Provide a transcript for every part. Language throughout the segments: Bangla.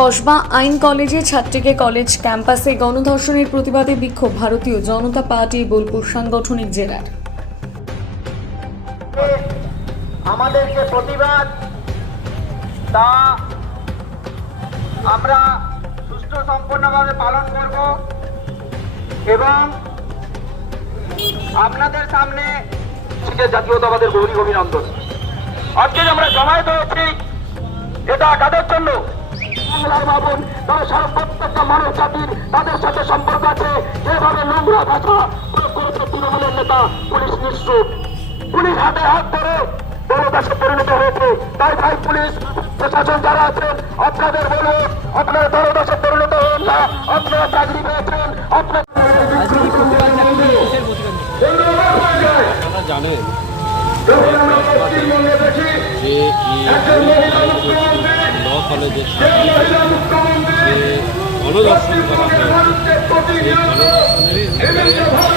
কসবা আইন কলেজে ছাত্রীকে কলেজ ক্যাম্পাসে গণধর্ষণের প্রতিবাদে বিক্ষোভ ভারতীয় জনতা পার্টি বোলপুর সাংগঠনিক জেলার। আমাদের যে প্রতিবাদ তা আমরা সুষ্ঠু সম্পূর্ণভাবে পালন করব এবং আপনাদের সামনে জাতীয়তাবাদের গৌরী অভিনন্দন। আজকে আমরা জমায়েত হয়েছি, এটা কাদের জন্য? বাংলার ভাবুন, তারা সারা প্রত্যেকটা মানব জাতির তাদের সাথে সম্পর্ক আছে। যেভাবে নোংরা ভাষা প্রয়োগ করেছে তৃণমূলের নেতা, পুলিশ নিশ্চুপ, পুলিশ হাতে হাত ধরে দলদাসে পরিণত হয়েছে। তাই ভাই পুলিশ প্রশাসন যারা আছেন, আপনাদের বলবো, আপনারা দলদাসে পরিণত হন না। আপনারা চাকরি পেয়েছেন, আপনারা জানেন যে ল কলেজের যে গণধর্ষণ করা হয়েছে, সেই গণধর্ষণের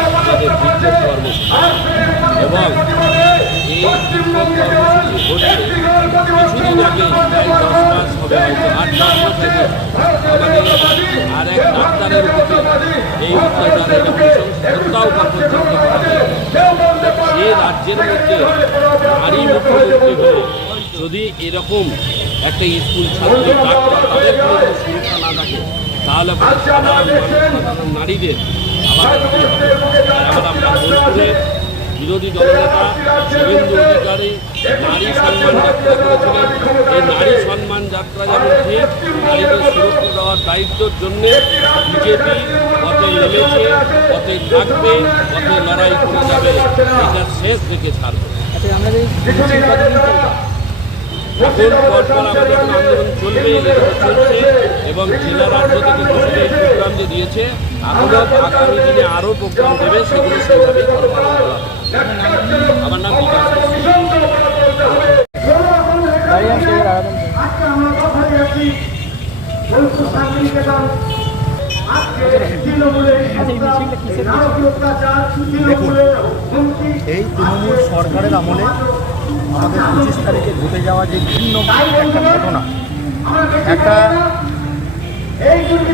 আমাদের বিক্ষোভ কর্মসূচি এবং এই বিক্ষোভ কর্মসূচি হচ্ছে কিছুদিন আগে প্রায় 10 মাস হবে, হয়তো 8-10 মাস আগে আমাদের আর এক ডাক্তারের উপরে এই অত্যাচার এবং হত্যাও পর্যন্ত করা হয়েছে। সে রাজ্যের মধ্যে নারী মুখ্যমন্ত্রী হয়ে যদি এরকম একটা স্কুল ছাত্রী ডাক্তার তাদের কোনো সুরক্ষা না থাকে, তাহলে সাধারণ নারীদের আবার কী হবে? আবার আমরা বোলপুরের বিরোধী দলনেতা শুভেন্দু অধিকারী নারী সম্মান যাত্রা করেছিলেন। এই নারী সম্মান যাত্রা যেমন ঠিক, নারীদের সুরক্ষা দেওয়ার দায়িত্বের জন্যে বিজেপি পথে নেমেছে, পথে থাকবে, পথে লড়াই করে যাবে, এটা শেষ থেকে ছাড়বে। এখন পরপর আমাদের আন্দোলন চলবে, চলছে এবং জেলা রাজ্য থেকে কিছুটা এই প্রোগ্রাম যে দিয়েছে, এখনও আগামী দিনে আরও প্রোগ্রাম দেবে, সেগুলো সেইভাবেই পালন করা হবে। আমার নাম বিকাশ। দেখুন, এই তৃণমূল সরকারের আমলে আমাদের 25 তারিখে ঘটে যাওয়া যে ভিন্ন একটা ঘটনা, একটা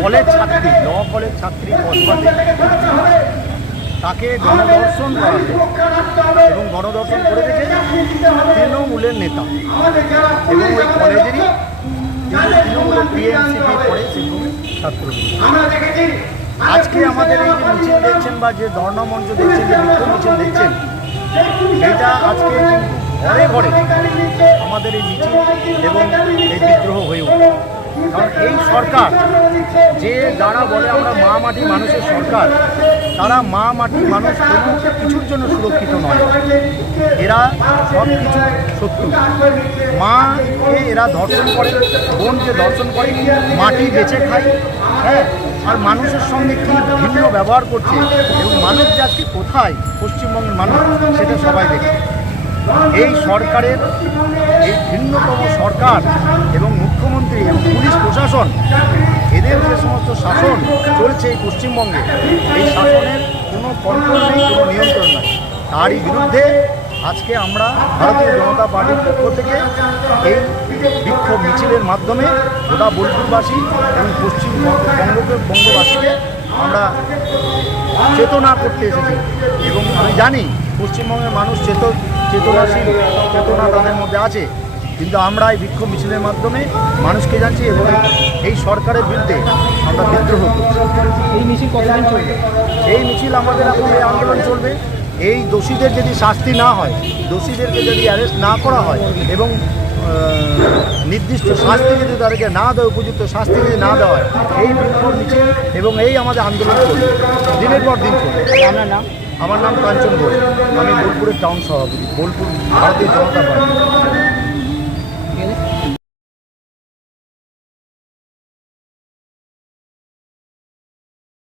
কলেজ ছাত্রী, ল কলেজ ছাত্রী কসবাতে তাকে গণধর্ষণ করা এবং গণধর্ষণ করে রেখে তৃণমূলের নেতা এবং ওই কলেজেরই তৃণমূলের টিএমসিপি পড়ে সেগুলো ছাত্র। আজকে আমাদের এই যে মিছিল দেখছেন বা যে ধর্ণা মঞ্চ দেখছেন, যে বিক্ষোভ মিছিল দেখছেন, এটা আজকে ঘরে ঘরে আমাদের এই মিছিল এবং এই বিদ্রোহ হয়ে উঠে। কারণ এই সরকার যে যারা বলে আমরা মা মাটি মানুষের সরকার, তারা মা মাটি মানুষ কোনো কিছুর জন্য সুরক্ষিত নয়। এরা সব কিছু শত্রু। মাকে এরা ধর্ষণ করে, বোনকে ধর্ষণ করে, মাটি বেঁচে খায়, হ্যাঁ, আর মানুষের সঙ্গে কী ভিন্ন ব্যবহার করছে এবং মানুষ যে আজকে কোথায় পশ্চিমবঙ্গের মানুষ সেটা সবাই দেখে। এই সরকারের এই ভিন্নতম সরকার এবং মুখ্যমন্ত্রী এবং পুলিশ প্রশাসন, এদের যে সমস্ত শাসন চলছে এই পশ্চিমবঙ্গে, এই শাসনের কোনো কন্ট্রোল নেই, কোনো নিয়ন্ত্রণ নেই। তারই বিরুদ্ধে আজকে আমরা ভারতীয় জনতা পার্টির পক্ষ থেকে এই বিক্ষোভ মিছিলের মাধ্যমে গোটা বোলপুরবাসী এবং পশ্চিমবঙ্গবাসীকে আমরা চেতনা করতে এসেছি। এবং আমি জানি পশ্চিমবঙ্গের মানুষ চেতনাশীল চেতনা তাদের মধ্যে আছে, কিন্তু আমরা এই বিক্ষোভ মিছিলের মাধ্যমে মানুষকে জানছি এবং এই সরকারের বিরুদ্ধে আমরা বিদ্রোহ করছি। এই মিছিল কতদিন চলবে? এই মিছিল আমাদের এখন এই আন্দোলন চলবে। এই দোষীদের যদি শাস্তি না হয়, দোষীদেরকে যদি অ্যারেস্ট না করা হয় এবং নির্দিষ্ট শাস্তি যদি তাদেরকে না দেয়, উপযুক্ত শাস্তি যদি না দেওয়া হয়, এই বিক্ষোভ মিছিল এবং এই আমাদের আন্দোলন চলবে, দিনের পর দিন চলবে। আপনার নাম? আমার নাম কাঞ্চন ঘোষ, আমি বোলপুরের টাউন সভাপতি, বোলপুর ভারতীয় জনতা পার্টি।